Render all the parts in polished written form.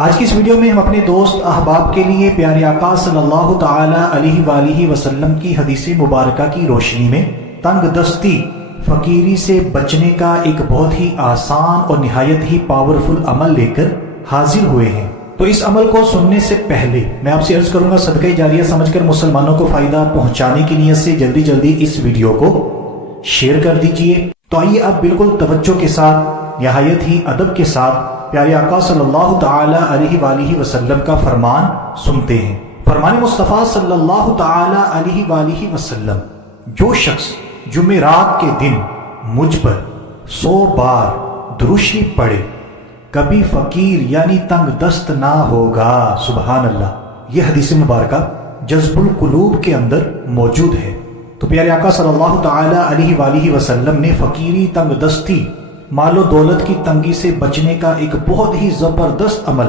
آج کی اس ویڈیو میں ہم اپنے دوست احباب کے لیے پیارے آقا صلی اللہ تعالی علیہ وآلہ وسلم کی حدیث مبارکہ کی روشنی میں تنگ دستی فقیری سے بچنے کا ایک بہت ہی آسان اور نہایت ہی پاورفل عمل لے کر حاضر ہوئے ہیں۔ تو اس عمل کو سننے سے پہلے میں آپ سے عرض کروں گا، صدقہ جاریہ سمجھ کر مسلمانوں کو فائدہ پہنچانے کی نیت سے جلدی جلدی اس ویڈیو کو شیئر کر دیجئے۔ تو آئیے اب بالکل توجہ کے ساتھ، نہایت ہی ادب کے ساتھ پیارے آقا صلی اللہ تعالی علیہ وآلہ وسلم کا فرمان سنتے ہیں۔ فرمان مصطفیٰ صلی اللہ تعالی علیہ وآلہ وسلم: جو شخص جمعرات کے دن مجھ پر 100 بار درود شریف پڑھے کبھی فقیر یعنی تنگ دست نہ ہوگا۔ سبحان اللہ، یہ حدیث مبارکہ جذب القلوب کے اندر موجود ہے۔ تو پیارے آقا صلی اللہ تعالی علیہ وآلہ وسلم نے فقیری، تنگ دستی، مال و دولت کی تنگی سے بچنے کا ایک بہت ہی زبردست عمل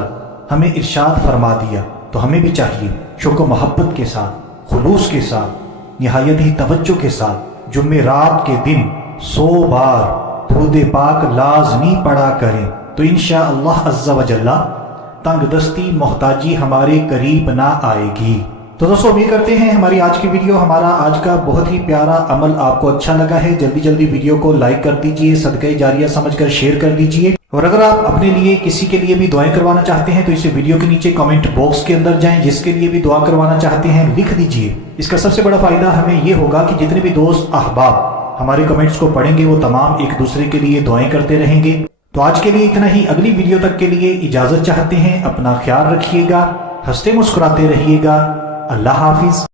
ہمیں ارشاد فرما دیا۔ تو ہمیں بھی چاہیے شوق و محبت کے ساتھ، خلوص کے ساتھ، نہایت ہی توجہ کے ساتھ جمعرات کے دن 100 بار درود پاک لازمی پڑھا کریں، تو انشاءاللہ عز و جل تنگ دستی، محتاجی ہمارے قریب نہ آئے گی۔ تو دوستو، امید کرتے ہیں ہماری آج کی ویڈیو، ہمارا آج کا بہت ہی پیارا عمل آپ کو اچھا لگا ہے۔ جلدی جلدی ویڈیو کو لائک کر دیجئے، صدقہ جاریہ سمجھ کر شیئر کر دیجئے، اور اگر آپ اپنے لیے کسی کے لیے بھی دعائیں کروانا چاہتے ہیں تو اسے ویڈیو کے نیچے کامنٹ باکس کے اندر جائیں، جس کے لیے بھی دعا کروانا چاہتے ہیں لکھ دیجئے۔ اس کا سب سے بڑا فائدہ ہمیں یہ ہوگا کہ جتنے بھی دوست احباب ہمارے کمنٹس کو پڑھیں گے وہ تمام ایک دوسرے کے لیے دعائیں کرتے رہیں گے۔ تو آج کے لیے اتنا ہی، اگلی ویڈیو تک کے لیے اجازت چاہتے ہیں۔ اپنا خیال رکھیے گا، ہنستے مسکراتے رہیے گا۔ اللہ حافظ۔